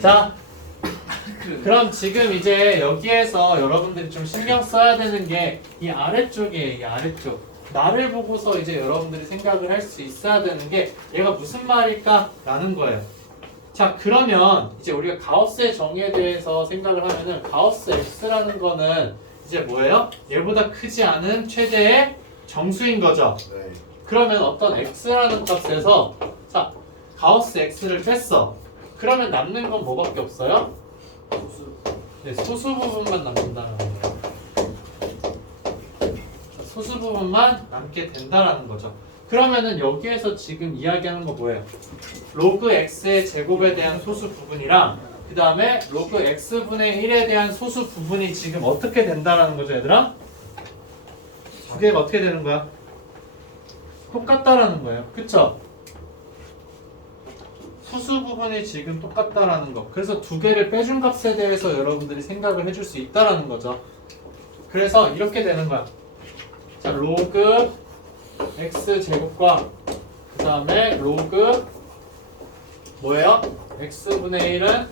자, 그럼 지금 이제 여기에서 여러분들이 좀 신경 써야 되는 게 이 아래쪽이에요. 이 아래쪽. 나를 보고서 이제 여러분들이 생각을 할 수 있어야 되는 게 얘가 무슨 말일까? 라는 거예요. 자, 그러면 이제 우리가 가우스의 정의에 대해서 생각을 하면은 가우스 X라는 거는 이제 뭐예요? 얘보다 크지 않은 최대의 정수인 거죠. 네. 그러면 어떤 X라는 값에서 자, 가우스 X를 뺐어. 그러면 남는 건 뭐밖에 없어요? 네, 소수 부분만 남는다는 거예요. 소수 부분만 남게 된다라는 거죠. 그러면은 여기에서 지금 이야기하는 거 뭐예요? 로그 x의 제곱에 대한 소수 부분이랑 그 다음에 로그 x분의 1에 대한 소수 부분이 지금 어떻게 된다라는 거죠, 얘들아? 두 개가 어떻게 되는 거야? 똑같다라는 거예요. 그쵸? 소수 부분이 지금 똑같다라는 거. 그래서 두 개를 빼준 값에 대해서 여러분들이 생각을 해줄 수 있다라는 거죠. 그래서 이렇게 되는 거야. 자, 로그 x 제곱과 그 다음에 로그 뭐예요? x분의 1은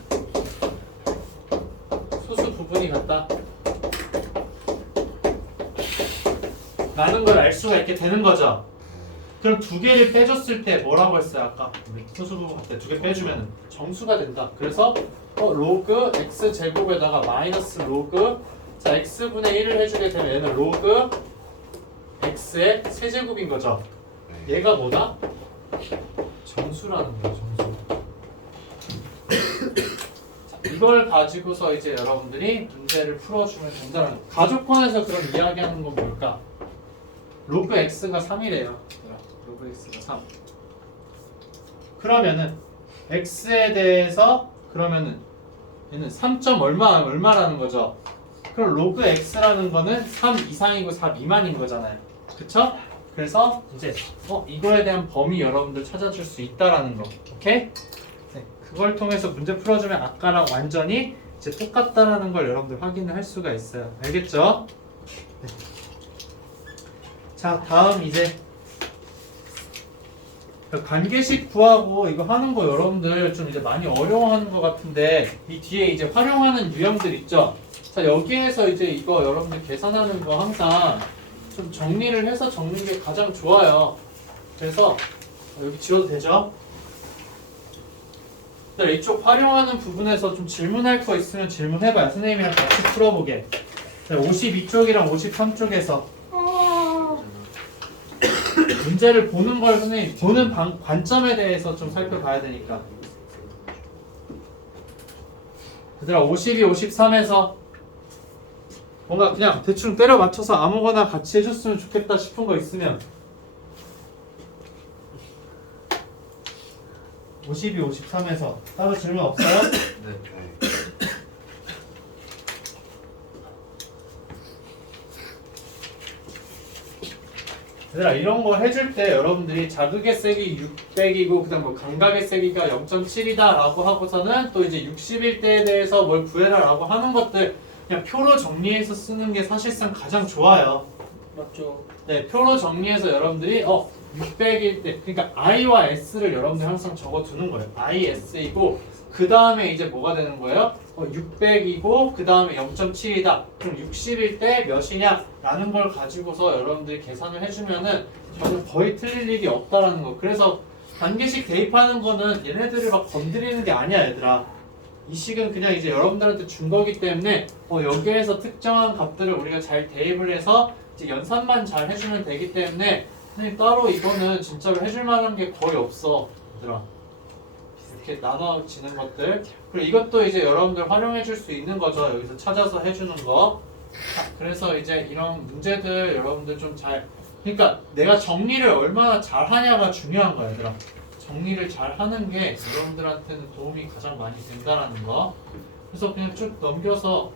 소수 부분이 같다 라는 걸 알 수가 있게 되는 거죠. 그럼 두 개를 빼줬을 때 뭐라고 했어요? 아까 소수 부분 같아. 두 개 빼주면 정수가 된다. 그래서 로그 x 제곱에다가 마이너스 로그 자 x분의 1을 해주게 되면 얘는 로그 x의 세제곱인 거죠. 얘가 뭐다? 정수라는 거예요. 정수. 자, 이걸 가지고서 이제 여러분들이 문제를 풀어주면 된다는 거예요. 가족권에서 그럼 이야기하는 건 뭘까? 로그 x가 3이래요. 로그 x가 3. 그러면은 x에 대해서 그러면은 얘는 3. 얼마라는 거죠? 그럼 로그 x라는 거는 3 이상이고 4 미만인 거잖아요. 그쵸? 그래서 이제 이거에 대한 범위 여러분들 찾아줄 수 있다라는 거. 오케이? 네, 그걸 통해서 문제 풀어주면 아까랑 완전히 이제 똑같다라는 걸 여러분들 확인을 할 수가 있어요. 알겠죠? 네. 자, 다음 이제 관계식 구하고 이거 하는 거 여러분들 좀 이제 많이 어려워하는 것 같은데 이 뒤에 이제 활용하는 유형들 있죠? 자, 여기에서 이제 이거 여러분들 계산하는 거 항상 좀 정리를 해서 적는 게 가장 좋아요. 그래서 여기 지워도 되죠? 이쪽 활용하는 부분에서 좀 질문할 거 있으면 질문해봐요. 선생님이랑 같이 풀어보게. 52쪽이랑 53쪽에서 문제를 보는 걸 선생님 보는 관점에 대해서 좀 살펴봐야 되니까. 얘들아 52, 53에서 뭔가 그냥 대충 때려 맞춰서 아무거나 같이 해줬으면 좋겠다 싶은 거 있으면 52, 53에서 따로 질문 없어요? 네. 얘들아 이런 거 해줄 때 여러분들이 자극의 세기 600이고 그 다음 뭐 감각의 세기가 0.7이다 라고 하고서는 또 이제 60일 때에 대해서 뭘 구해라 라고 하는 것들 그냥 표로 정리해서 쓰는 게 사실상 가장 좋아요. 맞죠. 네, 표로 정리해서 여러분들이 600일 때 그러니까 i와 s를 여러분들이 항상 적어두는 거예요. i, s이고 그 다음에 이제 뭐가 되는 거예요? 600이고 그 다음에 0.7이다. 그럼 60일 때 몇이냐? 라는 걸 가지고서 여러분들이 계산을 해주면은 저는 거의 틀릴 일이 없다라는 거. 그래서 단계식 대입하는 거는 얘네들을 막 건드리는 게 아니야, 얘들아. 이 식은 그냥 이제 여러분들한테 준 거기 때문에 여기에서 특정한 값들을 우리가 잘 대입을 해서 이제 연산만 잘 해주면 되기 때문에 선생님 따로 이거는 진짜로 해줄 만한 게 거의 없어, 얘들아. 이렇게 나눠지는 것들. 그리고 이것도 이제 여러분들 활용해 줄 수 있는 거죠. 여기서 찾아서 해주는 거. 그래서 이제 이런 문제들 여러분들 좀 잘, 그러니까 내가 정리를 얼마나 잘 하냐가 중요한 거야, 얘들아. 정리를 잘 하는 게 여러분들한테는 도움이 가장 많이 된다라는 거. 그래서 그냥 쭉 넘겨서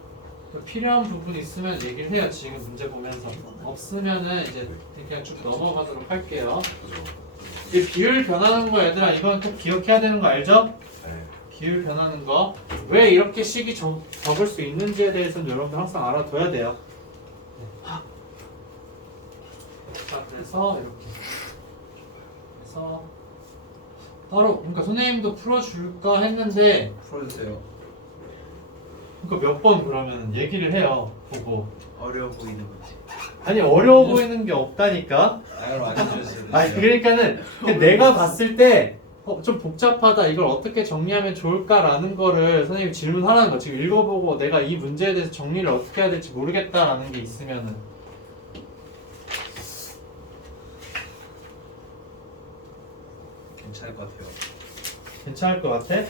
필요한 부분 있으면 얘기를 해요. 지금 문제 보면서. 없으면은 이제 그냥 쭉 넘어가도록 할게요. 이 비율 변하는 거 얘들아 이건 꼭 기억해야 되는 거 알죠? 네. 비율 변하는 거. 왜 이렇게 식이 적을 수 있는지에 대해서는 여러분들 항상 알아둬야 돼요. 자, 그래서 이렇게. 그래서 바로 그러니까 선생님도 풀어줄까 했는데 풀어주세요. 그러니까 몇 번 그러면 얘기를 해요. 보고 어려워 보이는 거지. 아니 어려워 보이는 게 없다니까. 그럼 안 해주셨어요. 아니 그러니까는 내가 봤을 때 좀 복잡하다 이걸 어떻게 정리하면 좋을까라는 거를 선생님이 질문하라는 거. 지금 읽어보고 내가 이 문제에 대해서 정리를 어떻게 해야 될지 모르겠다라는 게 있으면은 괜찮을 것 같아요. 괜찮을 것 같아? 네.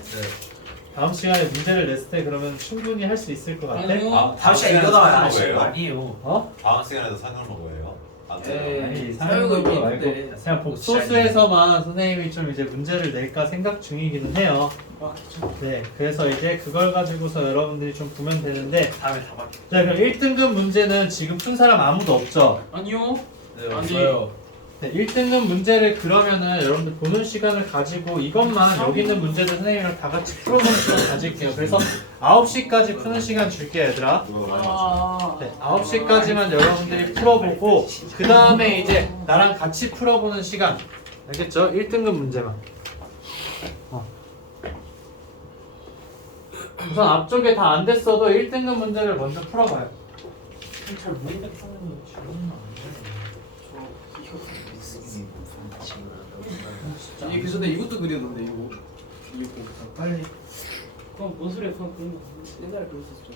다음 시간에 문제를 냈을 때 그러면 충분히 할 수 있을 것 같아? 아니요. 다음 시간 이거 나와야 하는 거예요? 아니에요. 어? 다음 시간에도 상영 로고예요? 안 돼요. 네. 아니 사용은 사용도 있는데. 말고 그냥 복소수에서만 선생님이 좀 이제 문제를 낼까 생각 중이기는 해요. 네, 그래서 이제 그걸 가지고서 여러분들이 좀 보면 되는데 다음에 다 받게. 자 그럼 1등급 문제는 지금 푼 사람 아무도 없죠? 아니요. 네, 아니. 없어요. 네, 1등급 문제를 그러면은 여러분들 보는 시간을 가지고 이것만 여기 있는 문제들 선생님이랑 다 같이 풀어보는 시간 가질게요. 그래서 9시까지 푸는 시간 줄게요 얘들아. 아. 네, 9시까지만 여러분들이 풀어보고 그 다음에 이제 나랑 같이 풀어보는 시간 알겠죠? 1등급 문제만 우선 앞쪽에 다 안 됐어도 1등급 문제를 먼저 풀어봐요. 잘 모르겠다는 질문은 안 돼. 이게 그전에 이것도 그렸는데 이거. 빨리. 그럼 뭔 소리야? 그건 그런 거 옛날에 그랬었죠.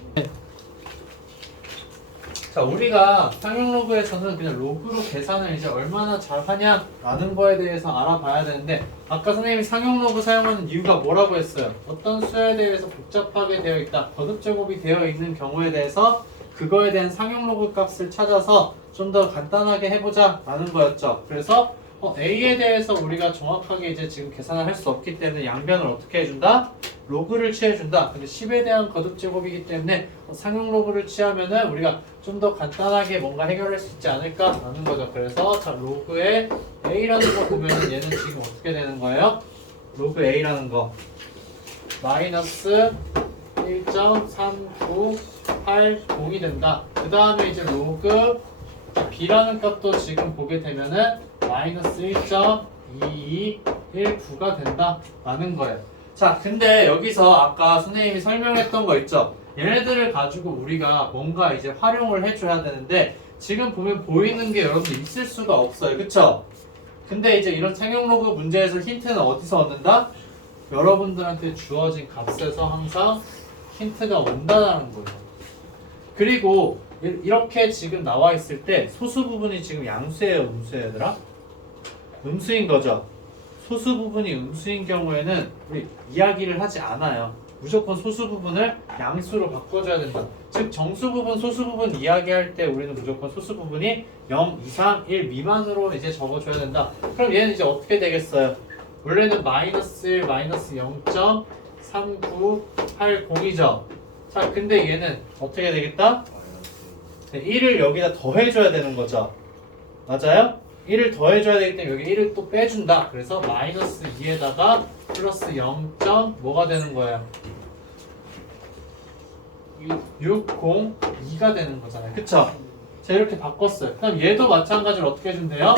자 우리가 상용 로그에서는 그냥 로그로 계산을 이제 얼마나 잘하냐라는 거에 대해서 알아봐야 되는데 아까 선생님이 상용 로그 사용하는 이유가 뭐라고 했어요? 어떤 수에 대해서 복잡하게 되어 있다 거듭 제곱이 되어 있는 경우에 대해서 그거에 대한 상용 로그 값을 찾아서 좀 더 간단하게 해보자 라는 거였죠. 그래서 A에 대해서 우리가 정확하게 이제 지금 계산을 할 수 없기 때문에 양변을 어떻게 해준다? 로그를 취해준다. 근데 10에 대한 거듭 제곱이기 때문에 상용 로그를 취하면은 우리가 좀 더 간단하게 뭔가 해결할 수 있지 않을까라는 거죠. 그래서 자 로그의 A라는 거 보면은 얘는 지금 어떻게 되는 거예요? 로그 A라는 거 마이너스 1.3980이 된다. 그 다음에 이제 로그 B라는 값도 지금 보게 되면은 마이너스 1.2219가 된다 라는 거예요. 자 근데 여기서 아까 선생님이 설명했던 거 있죠? 얘네들을 가지고 우리가 뭔가 이제 활용을 해줘야 되는데 지금 보면 보이는 게 여러분들 있을 수가 없어요. 그쵸? 근데 이제 이런 상용 로그 문제에서 힌트는 어디서 얻는다? 여러분들한테 주어진 값에서 항상 힌트가 온다는 거예요. 그리고 이렇게 지금 나와 있을 때 소수 부분이 지금 양수예요, 음수예요, 얘들아? 음수인 거죠. 소수 부분이 음수인 경우에는 우리 이야기를 하지 않아요. 무조건 소수 부분을 양수로 바꿔줘야 된다. 즉 정수 부분, 소수 부분 이야기할 때 우리는 무조건 소수 부분이 0 이상 1 미만으로 이제 적어줘야 된다. 그럼 얘는 이제 어떻게 되겠어요? 원래는 마이너스 1, 마이너스 0.3980이죠. 자, 근데 얘는 어떻게 되겠다? 1을 여기다 더해줘야 되는 거죠. 맞아요? 1을 더해줘야 되기 때문에 여기 1을 또 빼준다. 그래서 마이너스 2에다가 플러스 0. 뭐가 되는 거예요? 602가 되는 거잖아요. 그쵸? 자, 이렇게 바꿨어요. 그럼 얘도 마찬가지로 어떻게 해준대요?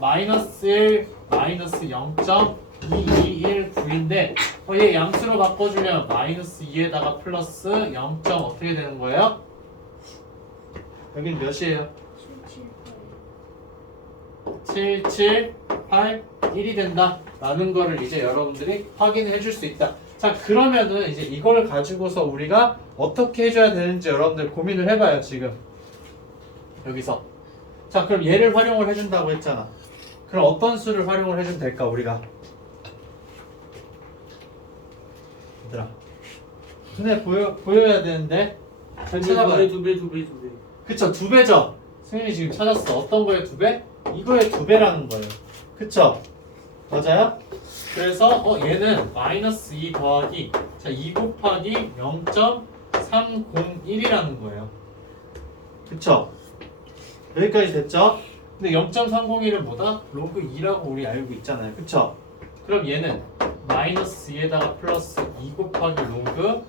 마이너스 1, 마이너스 0.2219인데 얘 양수로 바꿔주려면 마이너스 2에다가 플러스 0. 어떻게 되는 거예요? 여긴 몇이에요? 7781이 된다 라는 거를 이제 여러분들이 확인을 해줄 수 있다. 자 그러면은 이제 이걸 가지고서 우리가 어떻게 해줘야 되는지 여러분들 고민을 해봐요. 지금 여기서 자 그럼 얘를 활용을 해준다고 했잖아. 그럼 어떤 수를 활용을 해주면 될까 우리가? 얘들아 눈에 보여야 되는데 잘 찾아봐요. 두 배. 그쵸, 2배죠? 승윤이 지금 찾았어. 어떤 거에 2배? 이거에 2배라는 거예요. 그쵸? 맞아요? 그래서 얘는 마이너스 2 더하기 자, 2 곱하기 0.301이라는 거예요. 그쵸? 여기까지 됐죠? 근데 0.301은 뭐다? 로그 2라고 우리 알고 있잖아요. 그쵸? 그럼 얘는 마이너스 2에다가 플러스 2 곱하기 로그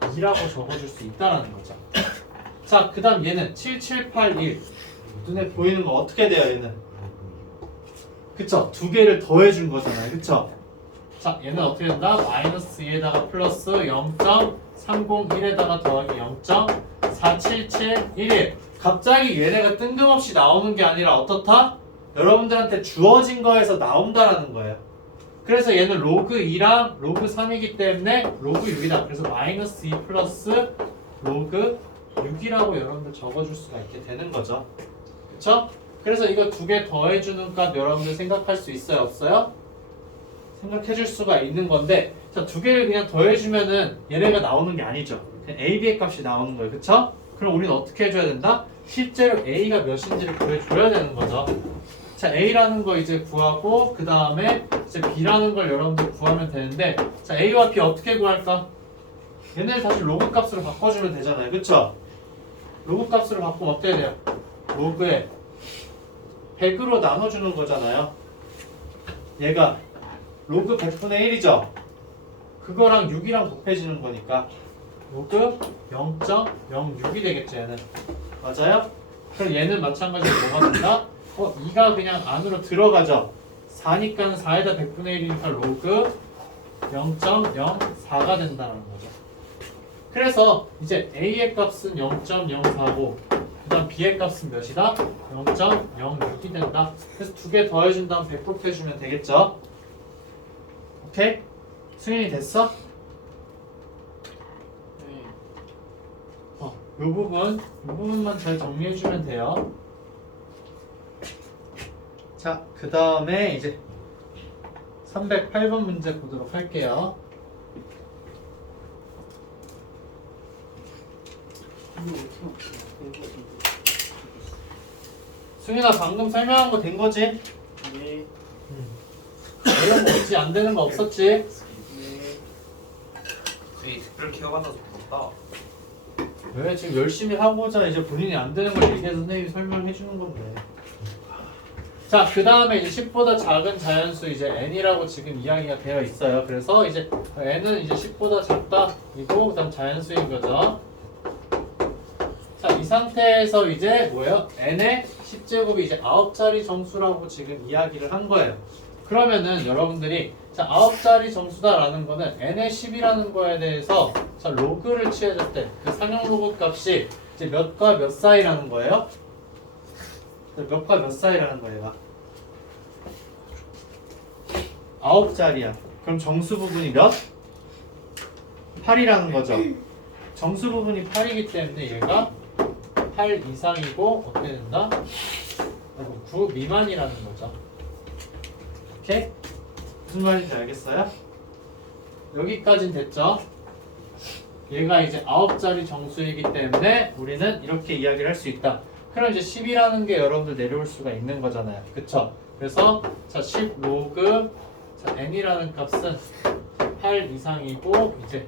2라고 적어줄 수 있다는 거죠. 자, 그 다음 얘는 7781 눈에 보이는 거 어떻게 돼요 얘는? 그쵸? 2개를 더해준 거잖아요. 그쵸? 자, 얘는 어떻게 된다? 마이너스 2에다가 플러스 0.301에다가 더하기 0.4771. 갑자기 얘네가 뜬금없이 나오는 게 아니라 어떻다? 여러분들한테 주어진 거에서 나온다라는 거예요. 그래서 얘는 로그 2랑 로그 3이기 때문에 로그 6이다. 그래서 마이너스 2 플러스 로그 6이라고 여러분들 적어줄 수가 있게 되는 거죠. 그쵸? 그래서 이거 두 개 더해주는 값 여러분들 생각할 수 있어요? 없어요? 생각해줄 수가 있는 건데, 자, 두 개를 그냥 더해주면은 얘네가 나오는 게 아니죠. 그냥 A, B의 값이 나오는 거예요. 그쵸? 그럼 우리는 어떻게 해줘야 된다? 실제로 A가 몇인지를 구해줘야 되는 거죠. 자, A라는 거 이제 구하고, 그 다음에 이제 B라는 걸 여러분들 구하면 되는데, 자, A와 B 어떻게 구할까? 얘네를 다시 로그 값으로 바꿔주면 되잖아요. 그쵸? 로그 값으로 바꾸면 어떻게 돼요? 로그에 100으로 나눠주는 거잖아요. 얘가 로그 100분의 1이죠? 그거랑 6이랑 곱해지는 거니까 로그 0.06이 되겠죠, 얘는. 맞아요? 그럼 얘는 마찬가지로 뭐가 된다? 2가 그냥 안으로 들어가죠? 4니까 4에다 100분의 1이니까 로그 0.04가 된다는 거죠. 그래서 이제 A의 값은 0.045, 그 다음 B의 값은 몇이다? 0.06이 된다. 그래서 두 개 더해준 다음 100 곱해주면 되겠죠? 오케이? 승인이 됐어? 네. 요 부분만 잘 정리해주면 돼요. 자, 그 다음에 이제 308번 문제 보도록 할게요. 이거 어떻게 맞춰? 승윤아, 방금 설명한 거 된 거지? 네. 이런 거 없지? 안 되는 거 없었지? 네. 저희 특별 케어받아서 부럽다. 왜 지금 열심히 하고자 이제 본인이 안 되는 걸 얘기해서 선생님이 설명해 주는 건데. 자, 그 다음에 이제 10보다 작은 자연수 이제 n이라고 지금 이야기가 되어 있어요. 그래서 이제 n은 이제 10보다 작다 이고 그다음 자연수인 거죠. 자, 이 상태에서 이제 뭐예요? n의 10제곱이 이제 9자리 정수라고 지금 이야기를 한 거예요. 그러면은 여러분들이 자, 9자리 정수다라는 거는 n의 10이라는 거에 대해서 자, 로그를 취해줄 때 그 상용 로그 값이 이제 몇과 몇 사이라는 거예요? 몇과 몇 사이라는 거예요? 9자리야. 그럼 정수 부분이 몇? 8이라는 거죠. 정수 부분이 8이기 때문에 얘가 8 이상이고 어떻게 된다? 9 미만이라는 거죠. 오케이? 무슨 말인지 알겠어요? 여기까진 됐죠? 얘가 이제 9자리 정수이기 때문에 우리는 이렇게 이야기를 할 수 있다. 그럼 이제 10이라는 게 여러분들 내려올 수가 있는 거잖아요. 그쵸? 그래서 자, 10 로그 자, n이라는 값은 8 이상이고 이제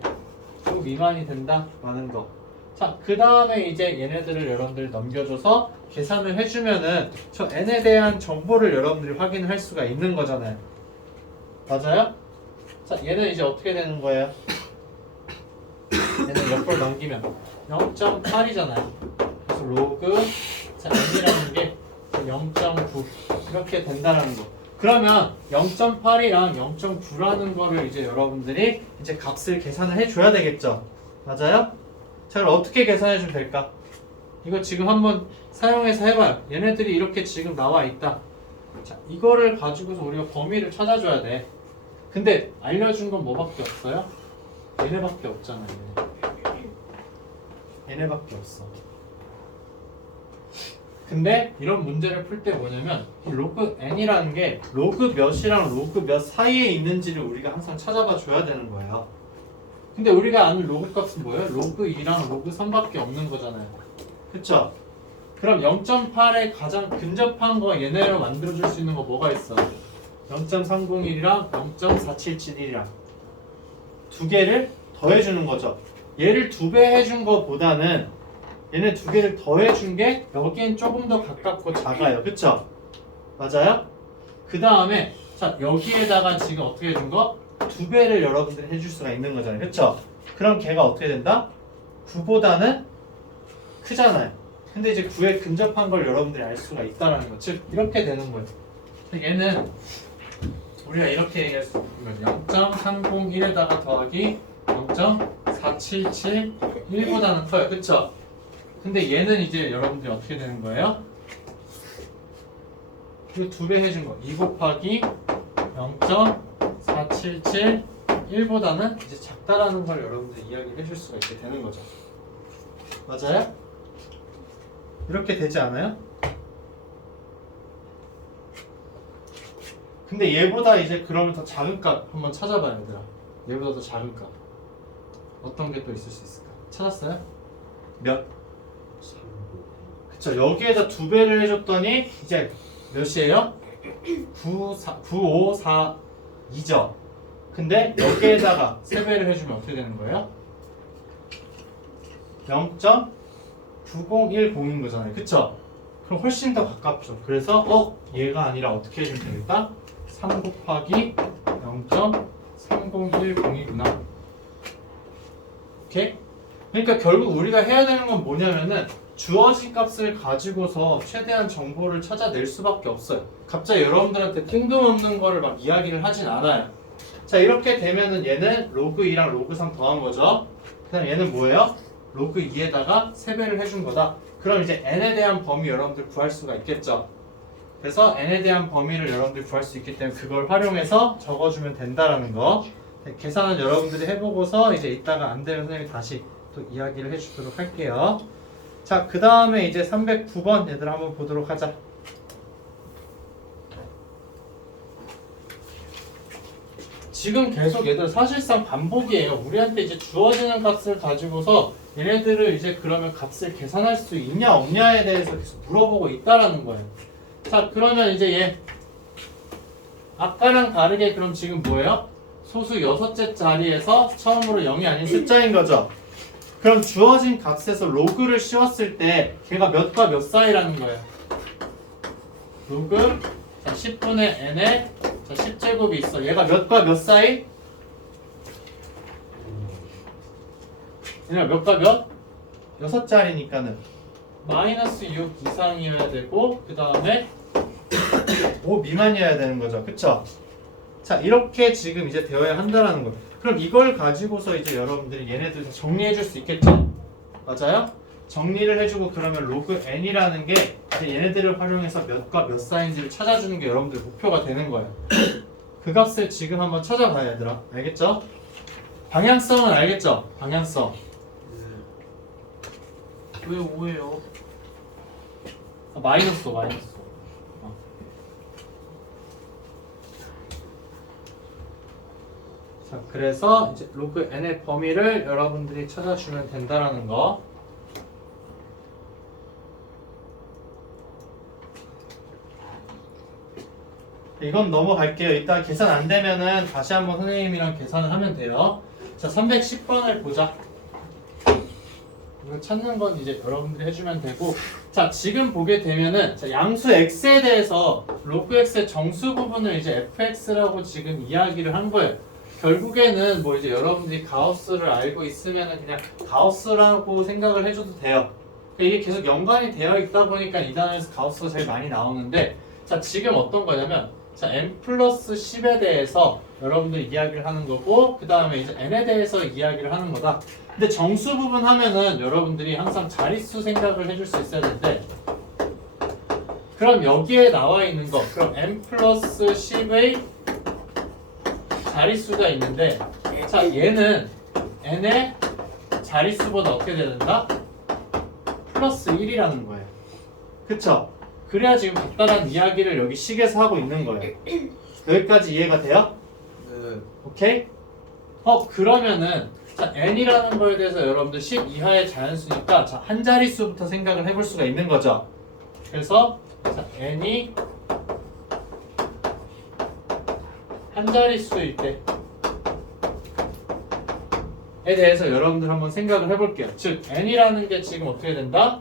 9 미만이 된다 라는 거. 자, 그 다음에 이제 얘네들을 여러분들이 넘겨줘서 계산을 해주면은 저 n에 대한 정보를 여러분들이 확인할 수가 있는 거잖아요. 맞아요? 자, 얘는 이제 어떻게 되는 거예요? 얘는 옆으로 넘기면 0.8이잖아요. 그래서 로그 자, n이라는 게 0.9 이렇게 된다는 거. 그러면 0.8이랑 0.9라는 거를 이제 여러분들이 이제 값을 계산을 해줘야 되겠죠. 맞아요? 자, 그럼 어떻게 계산해 주면 될까? 이거 지금 한번 사용해서 해봐요. 얘네들이 이렇게 지금 나와 있다. 자, 이거를 가지고서 우리가 범위를 찾아줘야 돼. 근데 알려준 건 뭐밖에 없어요? 얘네밖에 없잖아요. 얘네밖에 없어. 근데 이런 문제를 풀 때 뭐냐면 이 로그 n이라는 게 로그 몇이랑 로그 몇 사이에 있는지를 우리가 항상 찾아봐 줘야 되는 거예요. 근데 우리가 아는 로그 값은 뭐예요? 로그 2랑 로그 3밖에 없는 거잖아요. 그쵸? 그럼 0.8에 가장 근접한 거 얘네로 만들어줄 수 있는 거 뭐가 있어? 0.301이랑 0.4771이랑 두 개를 더해주는 거죠. 얘를 2배 해준 거보다는 얘네 두 개를 더해준 게 여기엔 조금 더 가깝고 작아요. 그쵸? 맞아요? 그 다음에 자, 여기에다가 지금 어떻게 해준 거? 2배를 여러분들이 해줄 수가 있는 거잖아요. 그쵸? 그럼 걔가 어떻게 된다? 9보다는 크잖아요. 근데 이제 9에 근접한 걸 여러분들이 알 수가 있다는 거. 즉 이렇게 되는 거예요. 얘는 우리가 이렇게 얘기할 수 있는 거죠. 0.301에다가 더하기 0.4771보다는 커요. 그쵸? 근데 얘는 이제 여러분들이 어떻게 되는 거예요? 이거 2배 해준 거. 2 곱하기 0.4771보다는 이제 작다라는 걸 여러분들이 이야기를 해줄 수가 있게 되는 거죠. 맞아요? 이렇게 되지 않아요? 근데 얘보다 이제 그러면 더 작은 값 한번 찾아봐요, 얘들아. 얘보다 더 작은 값. 어떤 게 또 있을 수 있을까? 찾았어요? 몇? 그쵸, 여기에다 2배를 해줬더니 이제 몇이에요? 9542죠. 근데 여기에다가 3배를 해주면 어떻게 되는 거예요? 0.9010인 거잖아요. 그쵸? 그럼 훨씬 더 가깝죠. 그래서 얘가 아니라 어떻게 해주면 되겠다? 3 곱하기 0.3010이구나. 오케이? 그러니까 결국 우리가 해야 되는 건 뭐냐면은 주어진 값을 가지고서 최대한 정보를 찾아낼 수밖에 없어요. 갑자기 여러분들한테 뜬금없는 거를 막 이야기를 하진 않아요. 자, 이렇게 되면은 얘는 로그 2랑 로그 3 더한 거죠. 그 다음 얘는 뭐예요? 로그 2에다가 3배를 해준 거다. 그럼 이제 n에 대한 범위 여러분들 구할 수가 있겠죠. 그래서 n에 대한 범위를 여러분들이 구할 수 있기 때문에 그걸 활용해서 적어주면 된다라는 거. 계산은 여러분들이 해보고서 이제 이따가 안 되면 선생님이 다시 또 이야기를 해주도록 할게요. 자, 그 다음에 이제 309번 얘들 한번 보도록 하자. 지금 계속 얘들 사실상 반복이에요. 우리한테 이제 주어지는 값을 가지고서 얘네들을 이제 그러면 값을 계산할 수 있냐 없냐에 대해서 계속 물어보고 있다라는 거예요. 자, 그러면 이제 얘 아까랑 다르게 그럼 지금 뭐예요? 소수 6째 자리에서 처음으로 0이 아닌 숫자인 거죠. 그럼 주어진 값에서 로그를 씌웠을 때 걔가 몇과 몇 사이라는 거예요. 로그 10분의 n에 10제곱이 있어. 얘가 몇과 몇 사이? 얘가 몇과 몇? 6자리니까는 마이너스 6 이상이어야 되고 그 다음에 5 미만이어야 되는 거죠. 그쵸? 자, 이렇게 지금 이제 되어야 한다라는 거예요. 그럼 이걸 가지고서 이제 여러분들이 얘네들 정리해 줄 수 있겠죠? 맞아요? 정리를 해주고 그러면 로그 n이라는 게 이제 얘네들을 활용해서 몇과 몇 사이인지를 찾아주는 게 여러분들 목표가 되는 거예요. 그 값을 지금 한번 찾아봐야 얘들아. 알겠죠? 방향성은 알겠죠? 방향성. 왜 5예요? 마이너스. 자, 그래서 이제 로그 n의 범위를 여러분들이 찾아주면 된다라는 거. 이건 넘어갈게요. 이따 계산 안 되면은 다시 한번 선생님이랑 계산을 하면 돼요. 자, 310번을 보자. 이거 찾는 건 이제 여러분들이 해주면 되고, 자, 지금 보게 되면은 자, 양수 x에 대해서 로그 x의 정수 부분을 이제 fx라고 지금 이야기를 한 거예요. 결국에는 뭐 이제 여러분들이 가우스를 알고 있으면은 그냥 가우스라고 생각을 해줘도 돼요. 이게 계속 연관이 되어 있다 보니까 이 단어에서 가우스가 제일 많이 나오는데, 자, 지금 어떤 거냐면 자, n 플러스 10에 대해서 여러분들이 이야기를 하는 거고 그 다음에 이제 n에 대해서 이야기를 하는 거다. 근데 정수 부분 하면은 여러분들이 항상 자릿수 생각을 해줄 수 있어야 되는데, 그럼 여기에 나와 있는 거 그럼 n 플러스 10의 자릿수가 있는데, 자, 얘는 n의 자릿수보다 어떻게 돼야 된다? 플러스 1이라는 거예요. 그쵸? 그래야 지금 간단한 이야기를 여기 식에서 하고 있는 거예요. 여기까지 이해가 돼요? 네. 오케이? 그러면은 자, n이라는 거에 대해서 여러분들 10 이하의 자연수니까 자, 한 자릿수부터 생각을 해볼 수가 있는 거죠. 그래서 자, n이 한 자릿수일 때에 대해서 여러분들 한번 생각을 해볼게요. 즉 n이라는 게 지금 어떻게 된다?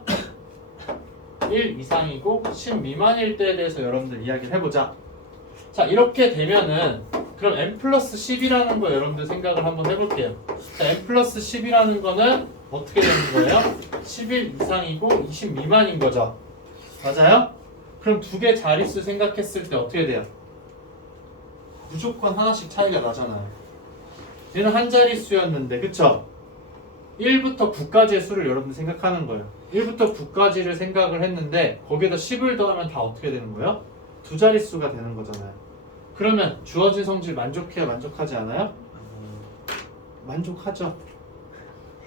1 이상이고 10 미만일 때에 대해서 여러분들 이야기를 해보자. 자, 이렇게 되면은 그럼 n 플러스 10이라는 거 여러분들 생각을 한번 해볼게요. 자, n 플러스 10이라는 거는 어떻게 되는 거예요? 11 이상이고 20 미만인 거죠. 맞아요? 그럼 두 개 자릿수 생각했을 때 어떻게 돼요? 무조건 하나씩 차이가 나잖아요. 얘는 한 자릿수였는데 그쵸? 1부터 9까지의 수를 여러분들 생각하는 거예요. 1부터 9까지를 생각을 했는데 거기에다 10을 더하면 다 어떻게 되는 거예요? 두 자릿수가 되는 거잖아요. 그러면 주어진 성질 만족해요? 만족하지 않아요? 만족하죠.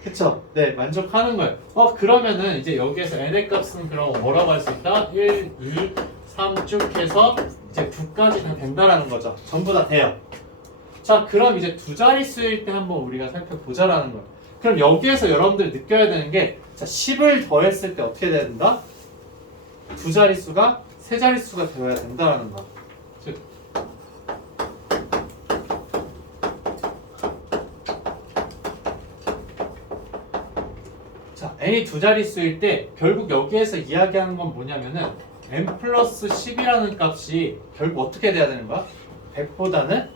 그쵸? 네, 만족하는 거예요. 그러면은 이제 여기에서 n의 값은 그럼 뭐라고 할 수 있다? 1, 2, 3 쭉 해서 이제 9까지 다 된다라는 거죠. 전부 다 돼요. 자, 그럼 이제 두 자릿수일 때 한번 우리가 살펴보자라는 거예요. 그럼 여기에서 여러분들이 느껴야 되는 게 자, 10을 더했을 때 어떻게 돼야 된다? 두 자릿수가 세 자릿수가 되어야 된다라는 거야. 즉 자, n이 두 자릿수일 때 결국 여기에서 이야기하는 건 뭐냐면은 n 플러스 10이라는 값이 결국 어떻게 돼야 되는 거야? 100보다는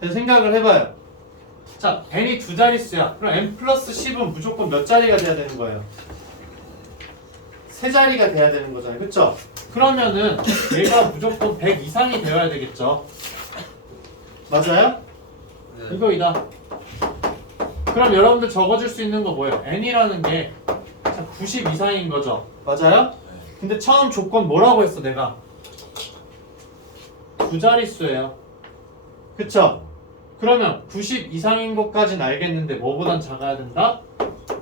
그래서 생각을 해봐요. 자, n이 두 자릿수야. 그럼 n 플러스 10은 무조건 몇 자리가 돼야 되는 거예요? 세 자리가 돼야 되는 거잖아요. 그쵸? 그러면은 얘가 무조건 100 이상이 되어야 되겠죠. 맞아요? 네. 이거이다. 그럼 여러분들 적어줄 수 있는 거 뭐예요? n이라는 게 90 이상인 거죠. 맞아요? 근데 처음 조건 뭐라고 했어 내가? 두 자릿수예요. 그쵸? 그러면 90 이상인 것까지는 알겠는데 뭐보단 작아야 된다?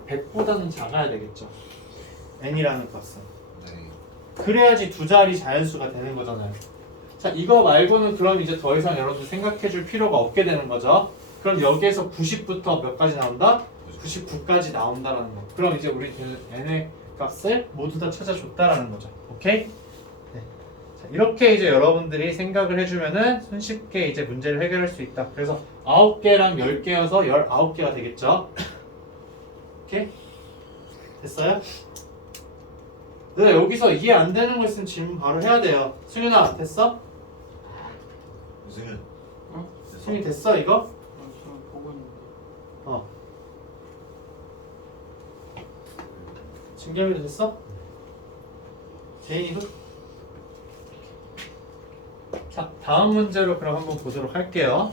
100보다는 작아야 되겠죠. n이라는 값은. 네. 그래야지 두 자리 자연수가 되는 거잖아요. 자, 이거 말고는 그럼 이제 더 이상 여러분들 생각해 줄 필요가 없게 되는 거죠. 그럼 여기에서 90부터 몇 가지 나온다? 99까지 나온다라는 거. 그럼 이제 우리 n의 값을 모두 다 찾아줬다라는 거죠. 오케이? 네. 자, 이렇게 이제 여러분들이 생각을 해주면은 손쉽게 이제 문제를 해결할 수 있다. 그래서 9개랑 10개여서 19개가 되겠죠. 오케이? 됐어요? 네, 여기서 이해 안 되는 거 있으면 질문 바로 해야 돼요. 승윤아, 됐어? 무슨 승윤이 됐어, 이거? 저 보고 있는데. 어. 진경이도 됐어? 제인이도? 자, 다음 문제로 그럼 한번 보도록 할게요.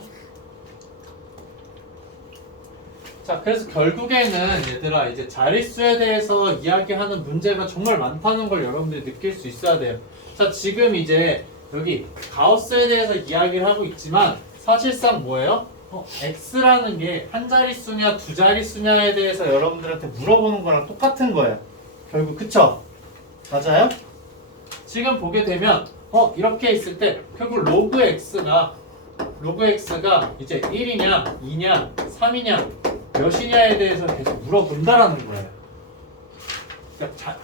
자, 그래서 결국에는 얘들아 이제 자릿수에 대해서 이야기하는 문제가 정말 많다는 걸 여러분들이 느낄 수 있어야 돼요. 자, 지금 이제 여기 가우스에 대해서 이야기를 하고 있지만 사실상 뭐예요? x라는 게 한 자릿수냐 두 자릿수냐에 대해서 여러분들한테 물어보는 거랑 똑같은 거예요. 결국 그쵸? 맞아요? 지금 보게 되면 이렇게 있을 때 결국 로그 x가 이제 1이냐 2냐 3이냐 몇이냐에 대해서 계속 물어본다라는 거예요. 그러니까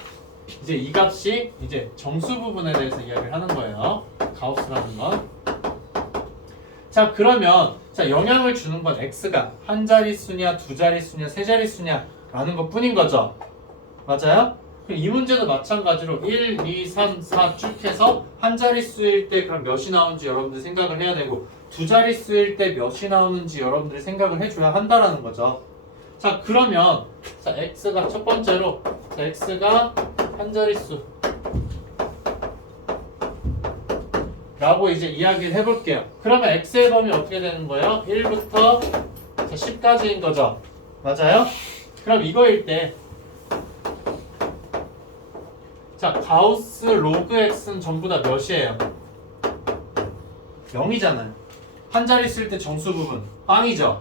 이제 이 값이 이제 정수 부분에 대해서 이야기를 하는 거예요. 가우스라는 건. 자, 그러면 자, 영향을 주는 건 x가 한 자릿수냐 두 자릿수냐 세 자릿수냐라는 것 뿐인 거죠. 맞아요? 이 문제도 마찬가지로 1, 2, 3, 4 쭉 해서 한 자릿수일 때 그럼 몇이 나오는지 여러분들 생각을 해야 되고 두 자릿수일 때 몇이 나오는지 여러분들이 생각을 해줘야 한다라는 거죠. 자, 그러면 자, x가 첫 번째로 자, x가 한 자릿수 라고 이제 이야기를 해볼게요. 그러면 x의 범위 어떻게 되는 거예요? 1부터 10까지인 거죠. 맞아요? 그럼 이거일 때 자, 가우스 로그 x는 전부 다 몇이에요? 0이잖아요. 한 자릿수일 때 정수 부분 빵이죠.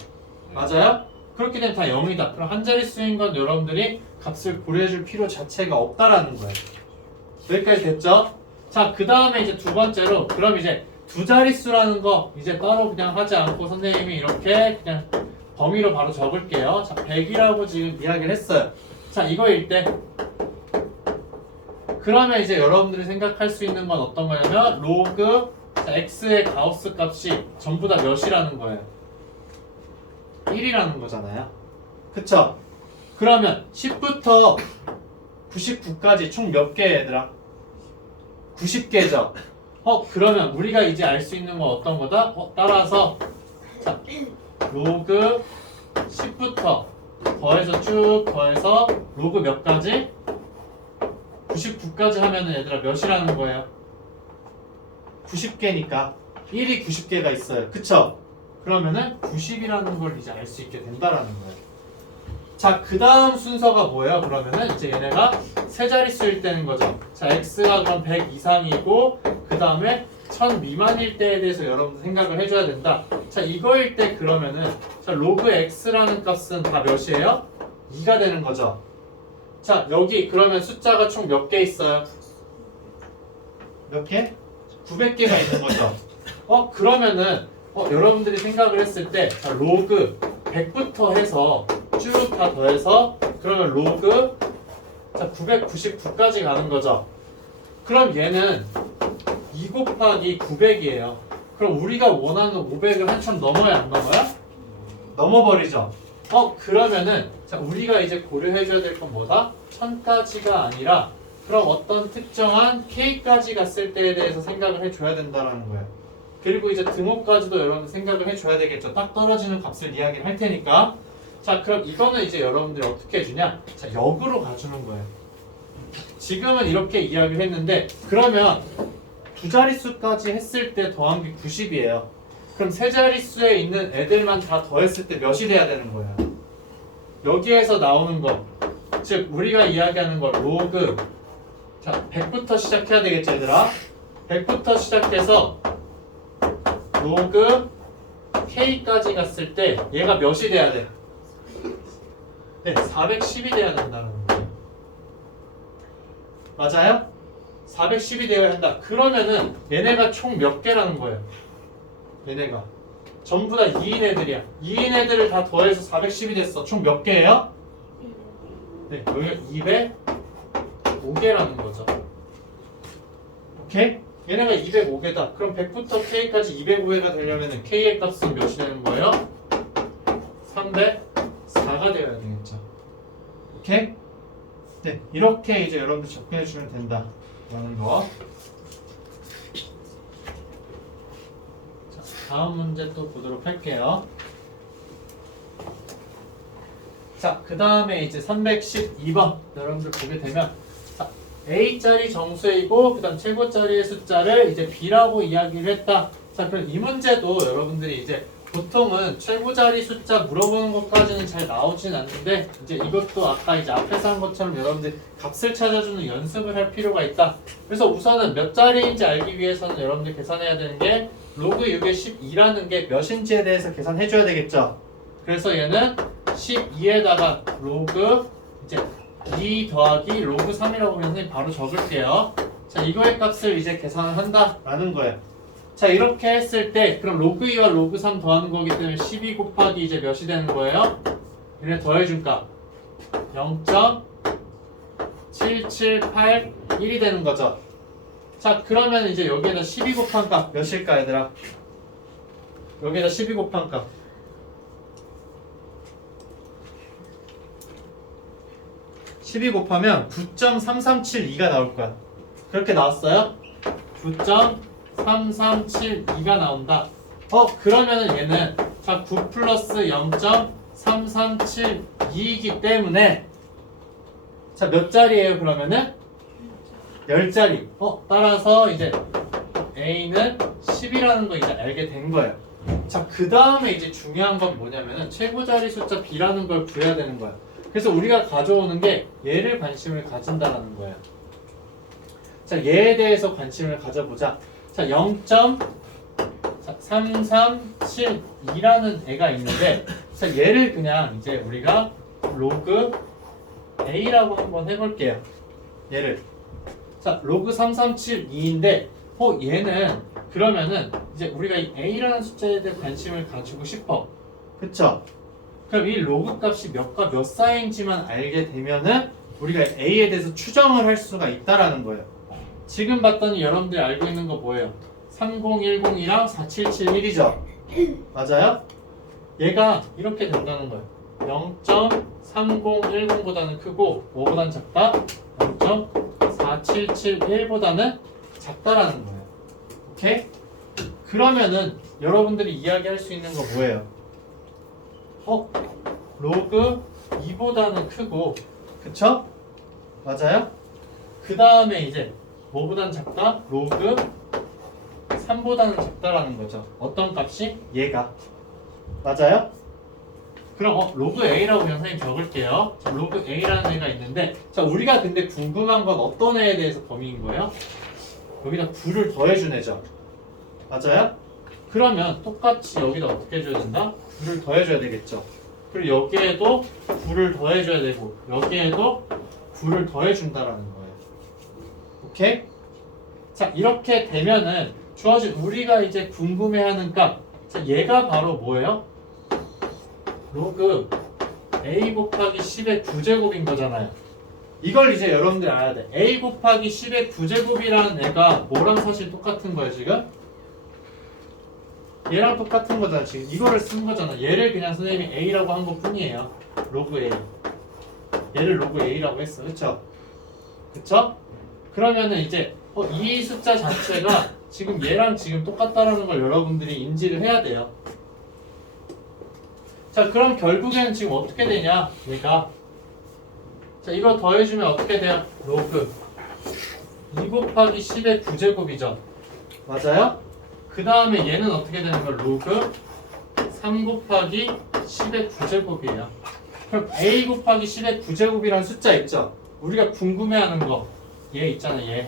맞아요? 그렇게 되면 다 0이다. 그럼 한 자릿수인 건 여러분들이 값을 고려해줄 필요 자체가 없다라는 거예요. 여기까지 됐죠? 자, 그 다음에 이제 두 번째로 그럼 이제 두 자릿수라는 거 이제 따로 그냥 하지 않고 선생님이 이렇게 그냥 범위로 바로 적을게요. 자, 100이라고 지금 이야기를 했어요. 자, 이거일 때 그러면 이제 여러분들이 생각할 수 있는 건 어떤 거냐면 로그 x의 가우스 값이 전부 다 몇이라는 거예요? 1이라는 거잖아요. 그쵸? 그러면 10부터 99까지 총 몇 개 얘들아? 90개죠? 그러면 우리가 이제 알 수 있는 건 어떤 거다? 따라서 자, 로그 10부터 더해서 쭉 더해서 로그 몇 가지? 99까지 하면은 얘들아 몇이라는 거예요? 90개니까 1이 90개가 있어요. 그쵸? 그러면은 90이라는 걸 이제 알 수 있게 된다라는 거예요. 자, 그 다음 순서가 뭐예요? 그러면은 이제 얘네가 세 자릿수일 때는 거죠. 자, x가 그럼 100 이상이고 그 다음에 1000 미만일 때에 대해서 여러분들 생각을 해줘야 된다. 자, 이거일 때 그러면은 자, 로그 x라는 값은 다 몇이에요? 2가 되는 거죠. 자, 여기 그러면 숫자가 총 몇 개 있어요? 몇 개? 900개가 있는 거죠. 그러면은 여러분들이 생각을 했을 때 자, 로그 100부터 해서 쭉 다 더해서 그러면 로그 자 999까지 가는 거죠. 그럼 얘는 2 곱하기 900이에요. 그럼 우리가 원하는 500을 한참 넘어야 안 넘어요? 넘어버리죠. 그러면은 자 우리가 이제 고려해줘야 될 건 뭐다? 1000까지가 아니라 그럼 어떤 특정한 K까지 갔을 때에 대해서 생각을 해줘야 된다는 거예요. 그리고 이제 등호까지도 여러분 생각을 해줘야 되겠죠. 딱 떨어지는 값을 이야기를 할 테니까. 자, 그럼 이거는 이제 여러분들이 어떻게 해주냐? 자, 역으로 가주는 거예요. 지금은 이렇게 이야기를 했는데 그러면 두 자릿수까지 했을 때 더한 게 90이에요. 그럼 세 자릿수에 있는 애들만 다 더했을 때 몇이 돼야 되는 거예요? 여기에서 나오는 거, 즉 우리가 이야기하는 거 로그 자 100부터 시작해야 되겠죠 얘들아? 100부터 시작해서 로그 K까지 갔을 때 얘가 몇이 돼야 돼? 네, 410이 돼야 된다는 거예요. 맞아요? 410이 되어야 한다. 그러면은 얘네가 총 몇 개라는 거예요? 얘네가 전부 다 2인 애들이야. 2인 애들을 다 더해서 410이 됐어. 총 몇 개예요? 네, 여기가 205개라는 거죠. 오케이? 얘네가 205개다. 그럼 100부터 K까지 205개가 되려면 K의 값은 몇이 되는 거예요? 304가 되어야 되겠죠. 오케이? 네, 이렇게 이제 여러분들 접근해 주면 된다. 라는 거. 자, 다음 문제 또 보도록 할게요. 자, 그 다음에 이제 312번 여러분들 보게 되면 자, A짜리 정수이고 그 다음 최고짜리의 숫자를 이제 B라고 이야기를 했다. 자, 그럼 이 문제도 여러분들이 이제 보통은 최고자리 숫자 물어보는 것까지는 잘 나오진 않는데 이제 이것도 아까 이제 앞에서 한 것처럼 여러분들 값을 찾아주는 연습을 할 필요가 있다. 그래서 우선은 몇 자리인지 알기 위해서는 여러분들 계산해야 되는 게 로그 6의 12라는 게 몇인지에 대해서 계산해 줘야 되겠죠. 그래서 얘는 12에다가 로그 이제 2 더하기 로그 3이라고 선생님 바로 적을게요. 자, 이거의 값을 이제 계산을 한다라는 거예요. 자, 이렇게 했을 때 그럼 로그 2와 로그 3 더하는 거기 때문에 12 곱하기 이제 몇이 되는 거예요? 얘네 더해준 값 0.7781이 되는 거죠. 자, 그러면 이제 여기에다 12 곱한 값 몇일까 얘들아? 여기에다 12 곱한 값 12 곱하면 9.3372가 나올 거야. 그렇게 나왔어요? 9.3372가 나온다. 그러면은 얘는 자, 9 플러스 0.3372이기 때문에 자, 몇 자리예요 그러면은? 10자리. 따라서 이제 A는 10이라는 거 이제 알게 된 거예요. 자, 그 다음에 이제 중요한 건 뭐냐면은 최고자리 숫자 B라는 걸 구해야 되는 거야. 그래서 우리가 가져오는 게 얘를 관심을 가진다라는 거예요. 자, 얘에 대해서 관심을 가져보자. 자, 0.3372라는 애가 있는데 자, 얘를 그냥 이제 우리가 로그 A라고 한번 해볼게요. 얘를 자, 로그 3372인데 얘는 그러면은 이제 우리가 이 A라는 숫자에 대해 관심을 가지고 싶어. 그쵸? 그럼 이 로그 값이 몇과 몇 사이인지만 알게 되면은 우리가 A에 대해서 추정을 할 수가 있다라는 거예요. 지금 봤더니 여러분들이 알고 있는 거 뭐예요? 3010이랑 4771이죠? 맞아요? 얘가 이렇게 된다는 거예요. 0.3010보다는 크고 5보다는 작다? 0.4771보다는 작다라는 거예요. 오케이? 그러면은 여러분들이 이야기할 수 있는 거 뭐예요? 로그 2보다는 크고 그쵸? 맞아요? 그 다음에 이제 뭐보단 작다? 로그 3보다는 작다라는 거죠. 어떤 값이? 얘가. 맞아요? 그럼 로그 A라고 그냥 선생님 적을게요. 자, 로그 A라는 애가 있는데 자 우리가 근데 궁금한 건 어떤 애에 대해서 범위인 거예요? 여기다 9를 더해준 애죠. 맞아요? 그러면 똑같이 여기다 어떻게 해줘야 된다? 9를 더해줘야 되겠죠. 그리고 여기에도 9를 더해줘야 되고 여기에도 9를 더해준다라는 거예요. 오케이? 자 이렇게 되면은 주어진 우리가 이제 궁금해하는 값 자, 얘가 바로 뭐예요? 로그 a 곱하기 10의 9제곱인 거잖아요. 이걸 이제 여러분들이 알아야 돼. a 곱하기 10의 9제곱이라는 애가 뭐랑 사실 똑같은 거예요 지금? 얘랑 똑같은 거잖아 지금. 이거를 쓴 거잖아. 얘를 그냥 선생님이 a라고 한 것 뿐이에요. 로그 a. 얘를 로그 a라고 했어. 그쵸? 그쵸? 그러면은 이제 이 숫자 자체가 지금 얘랑 지금 똑같다라는 걸 여러분들이 인지를 해야 돼요. 자 그럼 결국에는 지금 어떻게 되냐 얘가 자 이거 더해주면 어떻게 돼요? 로그 2 곱하기 10의 9제곱이죠. 맞아요? 그 다음에 얘는 어떻게 되는 거야? 로그 3 곱하기 10의 9제곱이에요. 그럼 a 곱하기 10의 9제곱이라는 숫자 있죠? 우리가 궁금해하는 거 얘 있잖아 얘.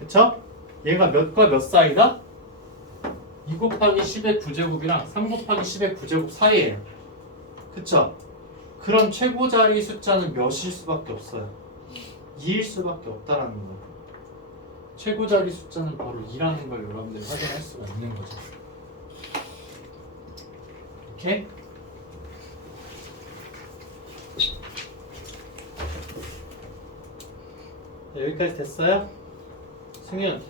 그쵸? 얘가 몇과 몇 사이다? 2 곱하기 10의 9제곱이랑 3 곱하기 10의 9제곱 사이에요. 그쵸? 그럼 최고 자리 숫자는 몇일 수밖에 없어요? 2일 수밖에 없다라는 거예요. 최고 자리 숫자는 바로 2라는 걸 여러분들이 확인할 수가 있는 거죠. 오케이? 자, 여기까지 됐어요? 승윤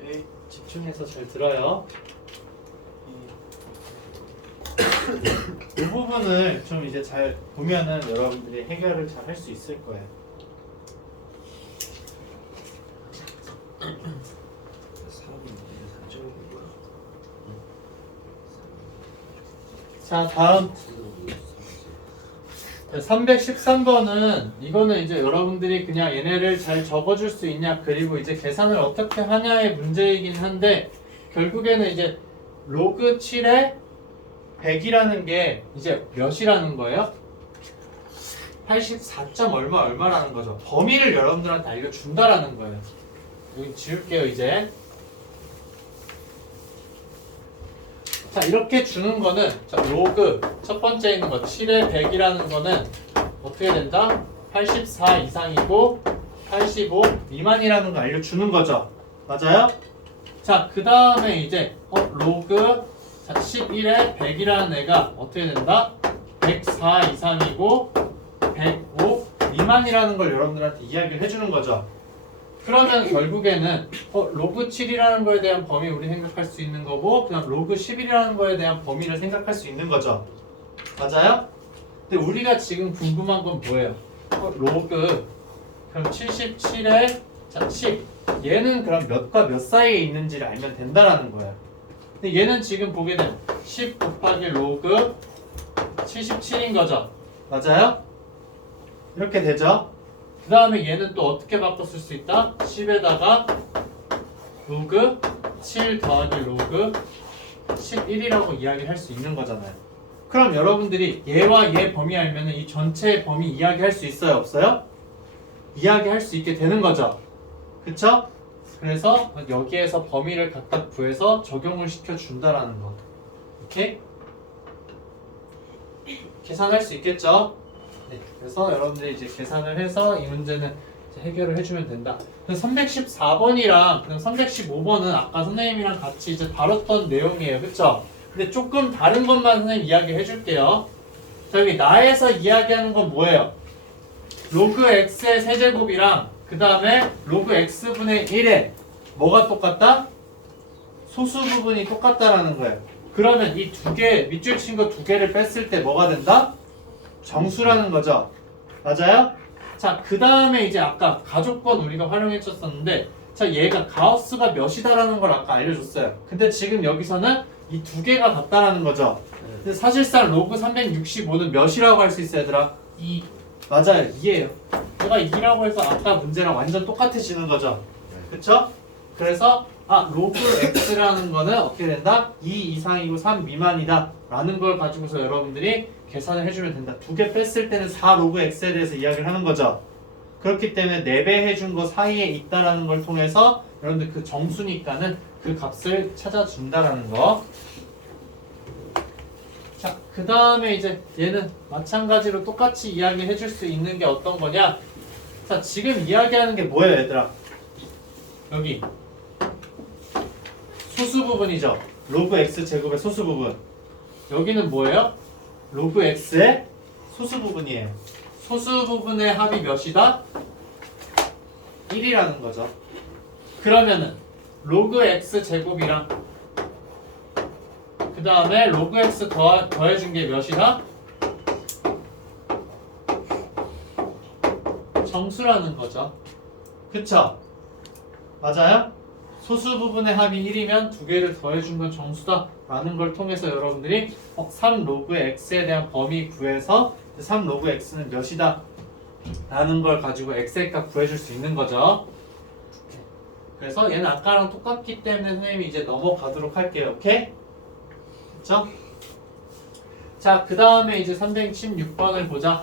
네. 집중해서 잘 들어요. 이 부분을 좀 이제 잘 보면은 여러분들이 해결을 잘 할 수 있을 거예요. 사람이 산적인 거야. 자 다음 313번은 이거는 이제 여러분들이 그냥 얘네를 잘 적어줄 수 있냐 그리고 이제 계산을 어떻게 하냐의 문제이긴 한데 결국에는 이제 로그 7에 100이라는 게 이제 몇이라는 거예요? 84점 얼마라는 거죠. 범위를 여러분들한테 알려준다라는 거예요. 여기 지울게요 이제. 자 이렇게 주는 거는 자 로그 첫 번째 있는 거 7에 100이라는 거는 어떻게 된다? 84 이상이고 85 미만이라는 거 알려주는 거죠. 맞아요? 자 그 다음에 이제 로그 자 11에 100이라는 애가 어떻게 된다? 104 이상이고 105 미만이라는 걸 여러분들한테 이야기를 해주는 거죠. 그러면 결국에는 로그 7이라는 거에 대한 범위 우리 생각할 수 있는 거고 그다음 로그 11이라는 거에 대한 범위를 생각할 수 있는 거죠. 맞아요? 근데 우리가 지금 궁금한 건 뭐예요? 로그 그럼 77에 자 10 얘는 그럼 몇과 몇 사이에 있는지를 알면 된다라는 거예요. 근데 얘는 지금 보게 되면 10 곱하기 로그 77인 거죠. 맞아요? 이렇게 되죠? 그 다음에 얘는 또 어떻게 바꿔 쓸 수 있다? 10에다가 로그 7 더하기 로그 11이라고 이야기할 수 있는 거잖아요. 그럼 여러분들이 얘와 얘 범위 알면은 이 전체 범위 이야기할 수 있어요? 없어요? 이야기할 수 있게 되는 거죠. 그쵸? 그래서 여기에서 범위를 각각 구해서 적용을 시켜준다라는 거. 오케이? 계산할 수 있겠죠? 네, 그래서 여러분들이 이제 계산을 해서 이 문제는 이제 해결을 해주면 된다. 314번이랑 315번은 아까 선생님이랑 같이 이제 다뤘던 내용이에요. 그쵸? 근데 조금 다른 것만 선생님 이야기 해줄게요. 자, 여기 나에서 이야기하는 건 뭐예요? 로그 x의 세제곱이랑 그 다음에 로그 x분의 1에 뭐가 똑같다? 소수 부분이 똑같다라는 거예요. 그러면 이 두 개, 밑줄 친 거 두 개를 뺐을 때 뭐가 된다? 정수라는 거죠. 맞아요? 자, 그 다음에 이제 아까 가족번 우리가 활용했었는데 자, 얘가 가우스가 몇이다라는 걸 아까 알려줬어요. 근데 지금 여기서는 이 두 개가 같다라는 거죠. 근데 사실상 로그 365는 몇이라고 할 수 있어요, 얘들아? 2. 맞아요, 2예요. 얘가 2라고 해서 아까 문제랑 완전 똑같아지는 거죠. 그쵸? 그래서 로그 x라는 거는 어떻게 된다? 2 이상이고 3 미만이다 라는 걸 가지고서 여러분들이 계산을 해주면 된다. 두 개 뺐을 때는 4 로그 x에 대해서 이야기를 하는 거죠. 그렇기 때문에 4배 해준 거 사이에 있다라는 걸 통해서 여러분들 그 정수니까는 그 값을 찾아준다라는 거. 자, 그 다음에 이제 얘는 마찬가지로 똑같이 이야기해 줄 수 있는 게 어떤 거냐? 자, 지금 이야기하는 게 뭐예요, 얘들아? 여기 소수 부분이죠. 로그 x 제곱의 소수 부분. 여기는 뭐예요? 로그 x의 소수 부분이에요. 소수 부분의 합이 몇이다? 1이라는 거죠. 그러면은 로그 x 제곱이랑 그 다음에 로그 x 더해준 게 몇이다? 정수라는 거죠. 그쵸? 맞아요? 소수 부분의 합이 1이면 두 개를 더해준 건 정수다 라는 걸 통해서 여러분들이 3 로그 x에 대한 범위 구해서 3 로그 x는 몇이다 라는 걸 가지고 x의 값 구해줄 수 있는 거죠. 그래서 얘는 아까랑 똑같기 때문에 선생님이 이제 넘어가도록 할게요. 오케이? 그쵸? 자, 그 다음에 이제 316번을 보자.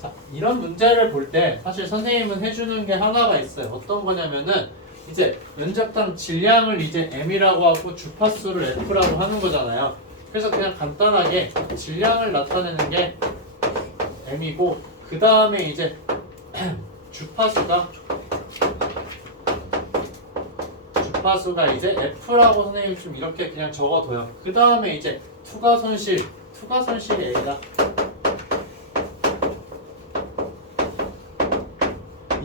자, 이런 문제를 볼 때 사실 선생님은 해주는 게 하나가 있어요. 어떤 거냐면은 이제 면적당 질량을 이제 m이라고 하고 주파수를 f라고 하는 거잖아요. 그래서 그냥 간단하게 질량을 나타내는 게 m이고 그 다음에 이제 주파수가 이제 f라고 선생님 좀 이렇게 그냥 적어둬요. 그 다음에 이제 투과 손실이 a다.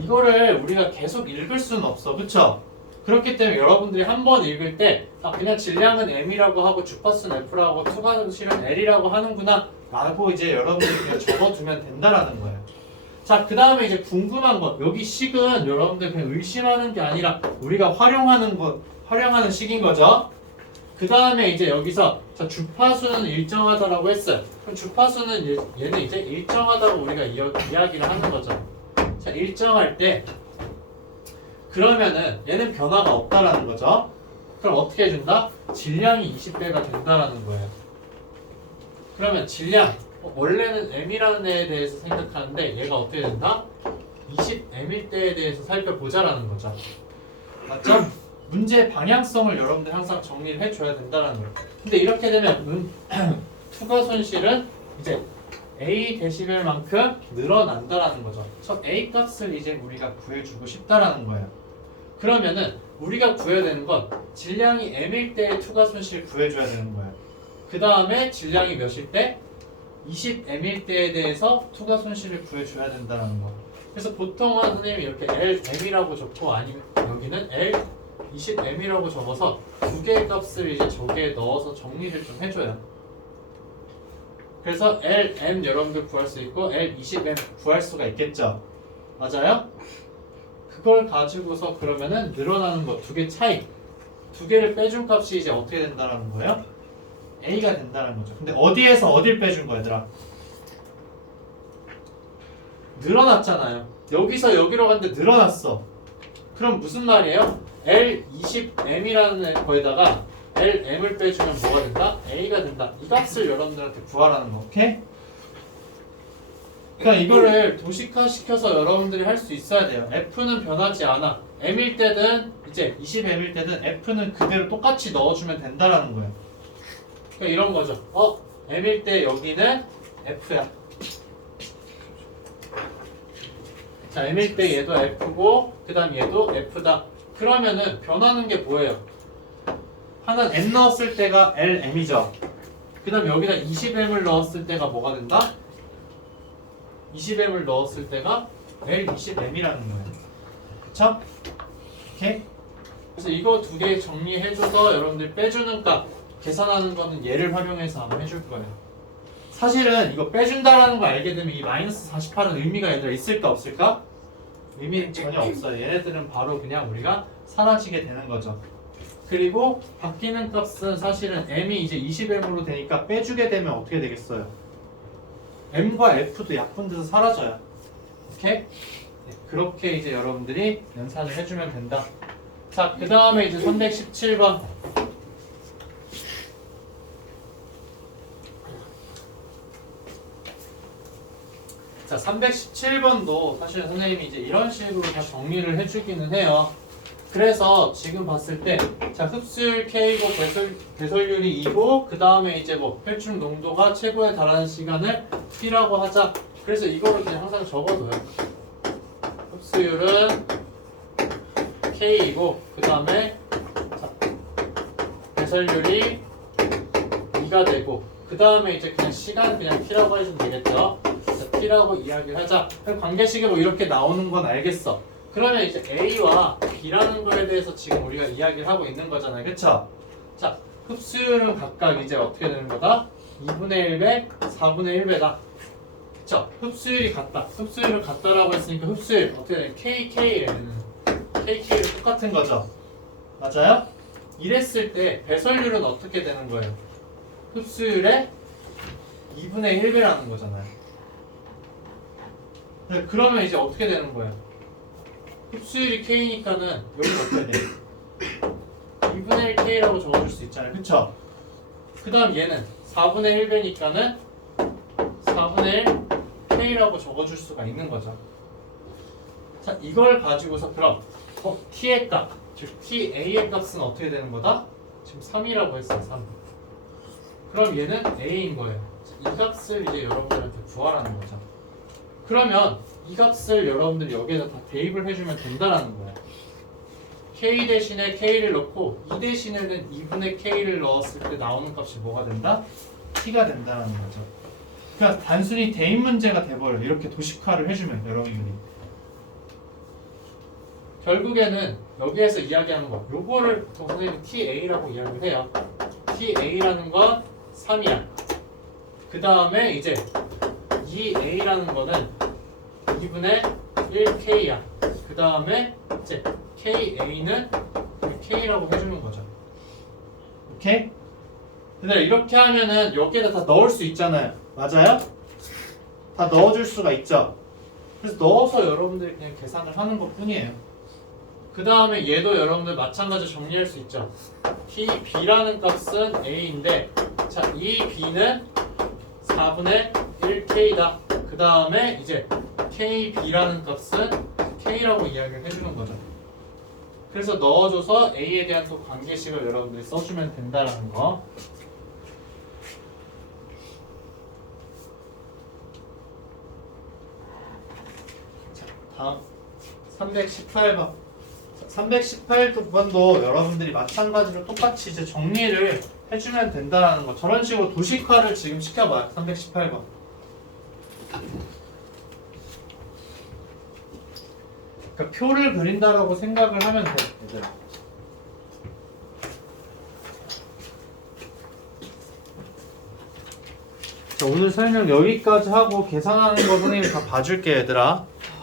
이거를 우리가 계속 읽을 수는 없어. 그쵸? 그렇기 때문에 여러분들이 한 번 읽을 때 그냥 질량은 m이라고 하고 주파수는 f라고 투과 손실은 l이라고 하는구나 라고 이제 여러분들이 그냥 적어두면 된다라는 거예요. 자, 그 다음에 이제 궁금한 것. 여기 식은 여러분들 그냥 의심하는 게 아니라 우리가 활용하는 식인 거죠. 그 다음에 이제 여기서 자, 주파수는 일정하다라고 했어요. 그럼 주파수는 얘는 이제 일정하다고 우리가 이야기를 하는 거죠. 자, 일정할 때 그러면은 얘는 변화가 없다라는 거죠. 그럼 어떻게 해준다? 질량이 20배가 된다라는 거예요. 그러면 질량 원래는 m이라는 애에 대해서 생각하는데 얘가 어떻게 된다? 20m일 때에 대해서 살펴보자라는 거죠. 맞죠? 문제의 방향성을 여러분들 항상 정리를 해줘야 된다는 거예요. 근데 이렇게 되면 투과 손실은 이제 A 데시벨만큼 늘어난다라는 거죠. 그래서 A 값을 이제 우리가 구해주고 싶다라는 거예요. 그러면은 우리가 구해야 되는 건 질량이 m일 때의 투과 손실 구해줘야 되는 거예요. 그 다음에 질량이 몇일 때? 20m일 때에 대해서 투과 손실을 구해줘야 된다는 거. 그래서 보통은 선생님이 이렇게 LM이라고 적고 아니면 여기는 L20M이라고 적어서 두 개의 값을 이제 저기에 넣어서 정리를 좀 해줘요. 그래서 LM 여러분들 구할 수 있고 L20M 구할 수가 있겠죠. 맞아요? 그걸 가지고서 그러면은 늘어나는 거 두 개 차이 두 개를 빼준 값이 이제 어떻게 된다는 거예요? A가 된다는 거죠. 근데 어디에서 어딜 빼준 거야, 얘들아? 늘어났잖아요. 여기서 여기로 갔는데 늘어났어. 그럼 무슨 말이에요? L20M이라는 거에다가 LM을 빼주면 뭐가 된다? A가 된다. 이 값을 여러분들한테 구하라는 거. 오케이? 그러니까 이거를 도식화 시켜서 여러분들이 할 수 있어야 돼요. F는 변하지 않아. M일 때든 이제 20M일 때든 F는 그대로 똑같이 넣어주면 된다라는 거예요. 그러니까 이런 거죠. M일 때 여기는 F야. 자, M일 때 얘도 F고 그 다음 얘도 F다. 그러면은 변하는 게 뭐예요? 하나는 M 넣었을 때가 LM이죠. 그 다음 여기다 20M을 넣었을 때가 뭐가 된다? 20M을 넣었을 때가 L20M이라는 거예요. 그쵸? 오케이? 그래서 이거 두 개 정리해줘서 여러분들 빼주는 값 계산하는 거는 얘를 활용해서 아마 해줄 거예요. 사실은 이거 빼준다라는 거 알게 되면 이 마이너스 48은 의미가 얘들아 있을까 없을까? 의미는 전혀 없어요. 얘네들은 바로 그냥 우리가 사라지게 되는 거죠. 그리고 바뀌는 값은 사실은 m이 이제 20m으로 되니까 빼주게 되면 어떻게 되겠어요? m과 f도 약분돼서 사라져요. 오케이? 네, 그렇게 이제 여러분들이 연산을 해주면 된다. 자, 그 다음에 이제 317번. 자, 317번도 사실 선생님이 이제 이런 식으로 다 정리를 해주기는 해요. 그래서 지금 봤을 때, 자, 흡수율 K고 배설률이 2고, 그 다음에 이제 뭐 혈중 농도가 최고에 달하는 시간을 T라고 하자. 그래서 이거를 그냥 항상 적어둬요. 흡수율은 K이고, 그 다음에 배설률이 2가 되고, 그 다음에 이제 그냥 시간 그냥 T라고 해주면 되겠죠. T라고 이야기를 하자. 그럼 관계식이 뭐 이렇게 나오는 건 알겠어. 그러면 이제 A와 B라는 거에 대해서 지금 우리가 이야기를 하고 있는 거잖아요. 그쵸? 자, 흡수율은 각각 이제 어떻게 되는 거다? 2분의 1배, 4분의 1배다. 그쵸? 흡수율이 같다. 흡수율은 같다라고 했으니까 흡수율 어떻게 되냐? KK는 KK를 똑같은 거죠. 맞아요? 이랬을 때 배설률은 어떻게 되는 거예요? 흡수율의 2분의 1배라는 거잖아요. 네, 그러면 이제 어떻게 되는 거예요? 흡수율이 K니까는 여기 어떻게 돼? 2분의 1K라고 적어줄 수 있잖아요. 그쵸? 그 다음 얘는 4분의 1배니까는 4분의 1K라고 적어줄 수가 있는 거죠. 자, 이걸 가지고서 그럼 T의 값, 즉 TA의 값은 어떻게 되는 거다? 지금 3이라고 했어요. 3. 그럼 얘는 A인 거예요. 이 값을 이제 여러분들한테 구하라는 거죠. 그러면 이 값을 여러분들 여기에다 다 대입을 해주면 된다라는 거야. K 대신에 K를 넣고 이 대신에는 2분의 K를 넣었을 때 나오는 값이 뭐가 된다? T가 된다는 거죠. 그러니까 단순히 대입 문제가 돼버려. 이렇게 도식화를 해주면 여러분들이. 결국에는 여기에서 이야기하는 거 요거를 보통 선생님이 TA라고 이야기를 해요. TA라는 건 3이야. 그 다음에 이제 2A라는 거는 2분의 1K야. 그 다음에 이제 KA는 K라고 해주는 거죠. 오케이? 얘들아 이렇게 하면은 여기에다 다 넣을 수 있잖아요. 맞아요? 다 넣어줄 수가 있죠. 그래서 넣어서 여러분들이 그냥 계산을 하는 것 뿐이에요. 그 다음에 얘도 여러분들 마찬가지로 정리할 수 있죠. TB라는 값은 A인데 자, 이 B는 4분의 1K다. 그 다음에 이제 KB라는 값은 K라고 이야기를 해주는 거죠. 그래서 넣어줘서 A에 대한 또 관계식을 여러분들이 써주면 된다라는 거. 자, 다음 318번. 318번도 여러분들이 마찬가지로 똑같이 이제 정리를 해주면 된다는 거. 저런 식으로 도식화를 지금 시켜봐요. 318번. 그러니까 표를 그린다라고 생각을 하면 돼. 얘들아. 자, 오늘 설명 여기까지 하고 계산하는 거 선생님이 다 봐줄게, 얘들아.